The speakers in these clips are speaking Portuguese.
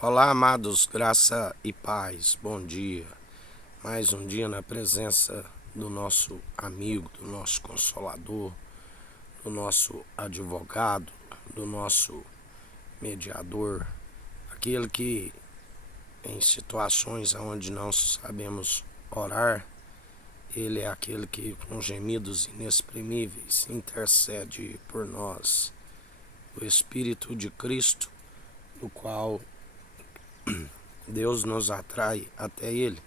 Olá, amados, graça e paz, bom dia. Mais um dia na presença do nosso amigo, do nosso consolador, do nosso advogado, do nosso mediador, aquele que em situações onde não sabemos orar, ele é aquele que com gemidos inexprimíveis intercede por nós. O Espírito de Cristo, do qual Deus nos atrai até Ele.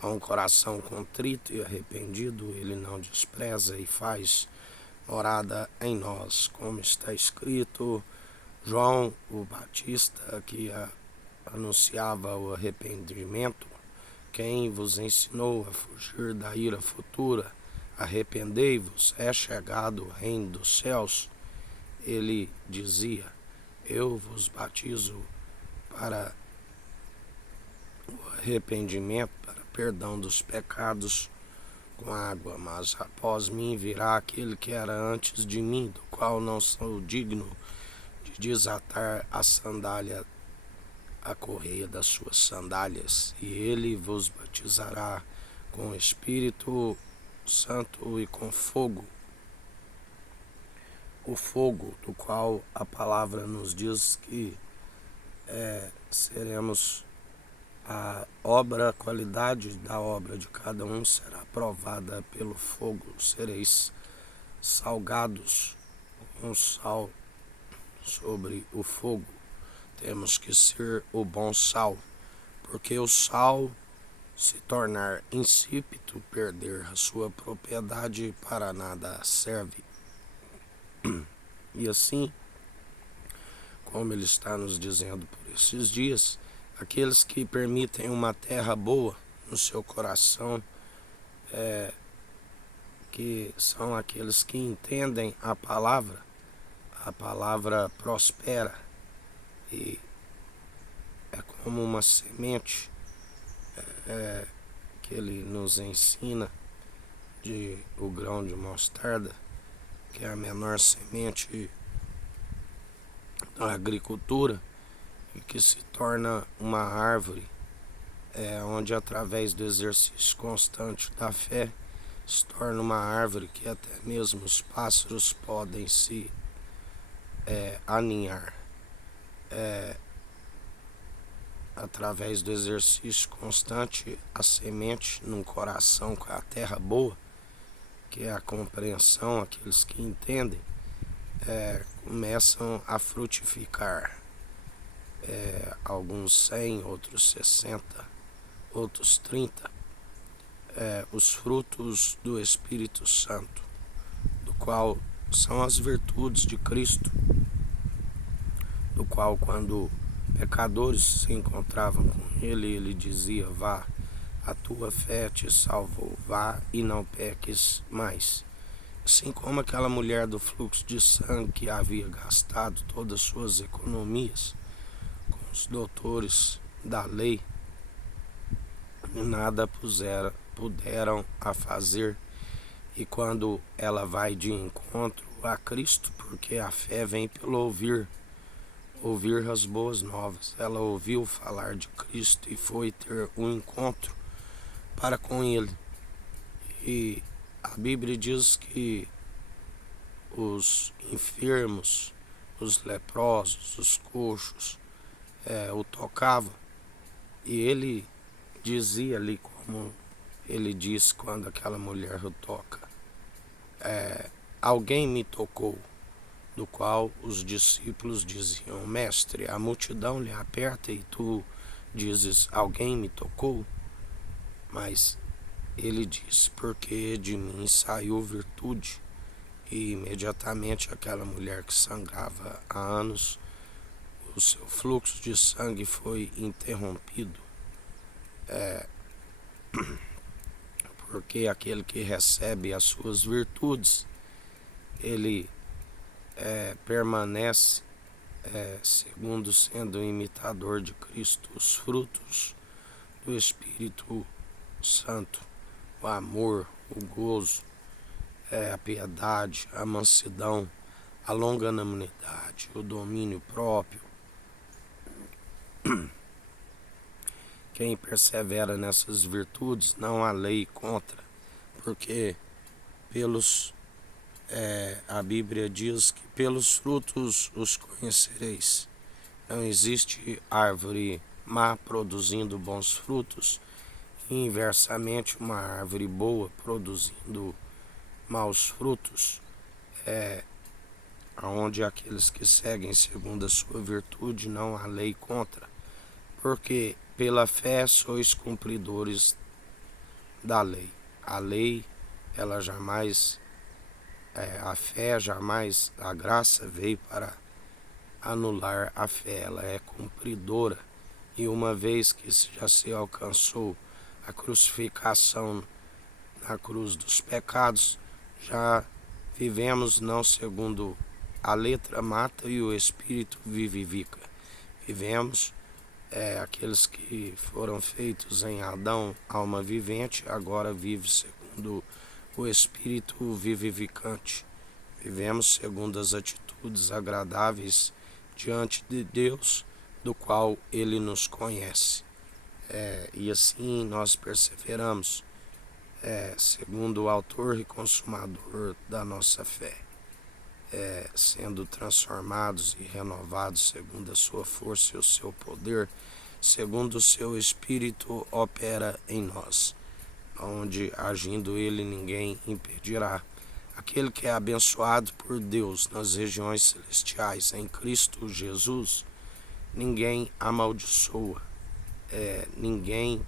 A um coração contrito e arrependido, Ele não despreza e faz morada em nós, como está escrito. João o Batista, que anunciava o arrependimento, quem vos ensinou a fugir da ira futura, arrependei-vos, é chegado o reino dos céus. Ele dizia: eu vos batizo para o arrependimento, para perdão dos pecados com água, mas após mim virá aquele que era antes de mim, do qual não sou digno de desatar a sandália, a correia das suas sandálias, e ele vos batizará com o Espírito Santo e com fogo. O fogo do qual a palavra nos diz que seremos a qualidade da obra de cada um será provada pelo fogo. Sereis salgados com sal sobre o fogo. Temos que ser o bom sal, porque o sal se tornar insípido, perder a sua propriedade, para nada serve. E assim, como ele está nos dizendo por esses dias, aqueles que permitem uma terra boa no seu coração, que são aqueles que entendem a palavra prospera e é como uma semente que ele nos ensina de o grão de mostarda, que é a menor semente da agricultura e que se torna uma árvore, onde através do exercício constante da fé se torna uma árvore que até mesmo os pássaros podem se aninhar. Através do exercício constante, a semente num coração com a terra boa, que é a compreensão, aqueles que entendem, começam a frutificar. Alguns 100, outros 60, outros 30, os frutos do Espírito Santo, do qual são as virtudes de Cristo, do qual quando pecadores se encontravam com ele dizia: vá, a tua fé te salvou, vá e não peques mais. Assim como aquela mulher do fluxo de sangue que havia gastado todas as suas economias com os doutores da lei, e nada puderam a fazer, e quando ela vai de encontro a Cristo, porque a fé vem pelo ouvir as boas novas, ela ouviu falar de Cristo e foi ter um encontro para com ele. E a Bíblia diz que os enfermos, os leprosos, os coxos, o tocavam, e ele dizia ali, como ele diz quando aquela mulher o toca: alguém me tocou. Do qual os discípulos diziam: mestre, a multidão lhe aperta e tu dizes: alguém me tocou? Mas ele diz: porque de mim saiu virtude. E imediatamente aquela mulher que sangrava há anos, o seu fluxo de sangue foi interrompido, porque aquele que recebe as suas virtudes, ele permanece segundo sendo um imitador de Cristo. Os frutos do Espírito Santo: o amor, o gozo, a piedade, a mansidão, a longanimidade, o domínio próprio, quem persevera nessas virtudes, não há lei contra, porque a Bíblia diz que pelos frutos os conhecereis. Não existe árvore má produzindo bons frutos, e inversamente uma árvore boa produzindo maus frutos. Onde aqueles que seguem segundo a sua virtude não há lei contra, porque pela fé sois cumpridores da lei. A lei, ela jamais, a fé jamais, a graça veio para anular a fé, ela é cumpridora. E uma vez que já se alcançou a crucificação na cruz dos pecados, já vivemos não segundo a letra mata e o Espírito vivifica. Vivemos aqueles que foram feitos em Adão, alma vivente, agora vive segundo o Espírito vivificante. Vivemos segundo as atitudes agradáveis diante de Deus, do qual Ele nos conhece. E assim nós perseveramos, segundo o autor e consumador da nossa fé. Sendo transformados e renovados segundo a sua força e o seu poder, segundo o seu Espírito opera em nós, onde agindo ele ninguém impedirá. Aquele que é abençoado por Deus nas regiões celestiais em Cristo Jesus, ninguém amaldiçoa, ninguém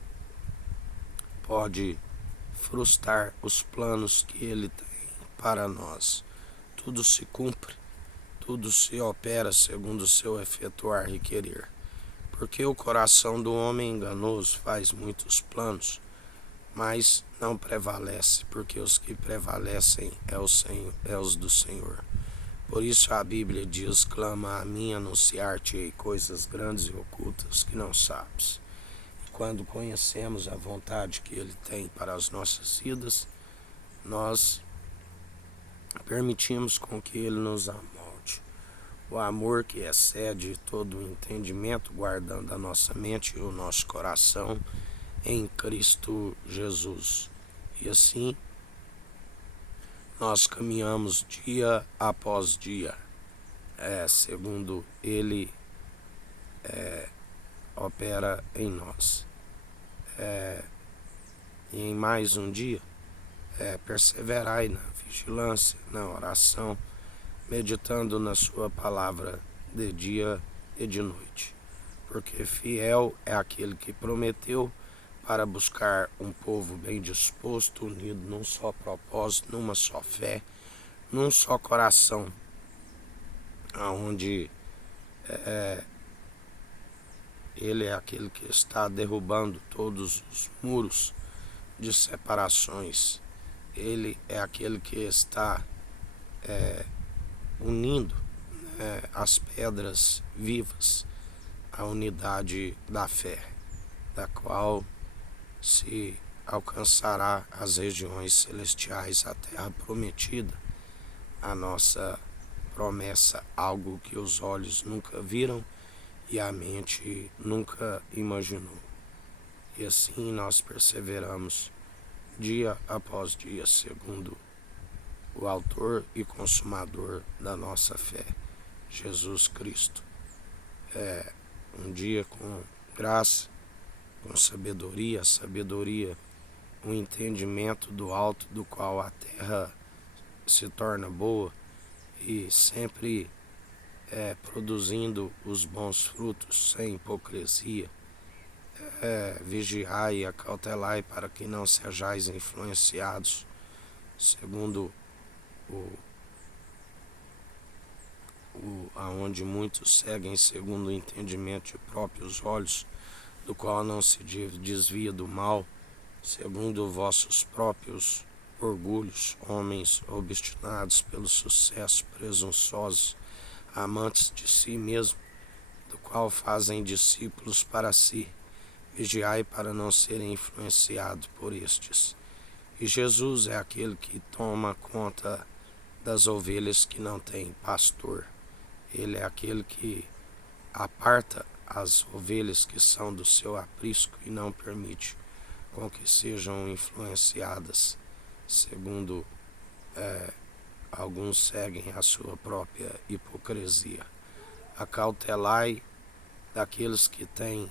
pode frustrar os planos que ele tem para nós. Tudo se cumpre, tudo se opera segundo o seu efetuar e querer. Porque o coração do homem enganoso faz muitos planos, mas não prevalece, porque os que prevalecem é os do Senhor. Por isso a Bíblia diz: clama a mim, anunciar-te-ei coisas grandes e ocultas que não sabes. E quando conhecemos a vontade que Ele tem para as nossas vidas, nós permitimos com que Ele nos amolde. O amor que excede todo o entendimento, guardando a nossa mente e o nosso coração em Cristo Jesus. E assim nós caminhamos dia após dia, segundo Ele opera em nós. E em mais um dia, perseverai na vigilância, na oração, meditando na sua palavra de dia e de noite. Porque fiel é aquele que prometeu, para buscar um povo bem disposto, unido num só propósito, numa só fé, num só coração, onde Ele é aquele que está derrubando todos os muros de separações. Ele é aquele que está unindo as pedras vivas, a unidade da fé, da qual se alcançará as regiões celestiais, a terra prometida, a nossa promessa, algo que os olhos nunca viram e a mente nunca imaginou. E assim nós perseveramos dia após dia, segundo o autor e consumador da nossa fé, Jesus Cristo. Um dia com graça, com sabedoria, um entendimento do alto, do qual a terra se torna boa e sempre produzindo os bons frutos, sem hipocrisia. Vigiai e acautelai para que não sejais influenciados segundo aonde muitos seguem segundo o entendimento de próprios olhos, do qual não se desvia do mal, segundo vossos próprios orgulhos, homens obstinados pelo sucesso, presunçosos, amantes de si mesmo, do qual fazem discípulos para si. Vigiai para não serem influenciados por estes. E Jesus é aquele que toma conta das ovelhas que não têm pastor. Ele é aquele que aparta as ovelhas que são do seu aprisco e não permite com que sejam influenciadas segundo alguns seguem a sua própria hipocrisia. Acautelai daqueles que têm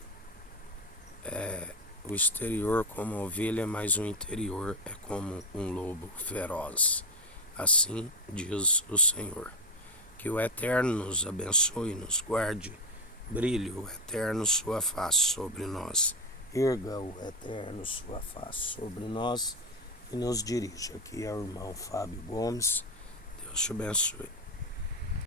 o exterior como ovelha, mas o interior é como um lobo feroz. Assim diz o Senhor. Que o Eterno nos abençoe e nos guarde. Brilhe o Eterno sua face sobre nós. Erga o Eterno sua face sobre nós e nos dirija. Aqui é o irmão Fábio Gomes. Deus te abençoe.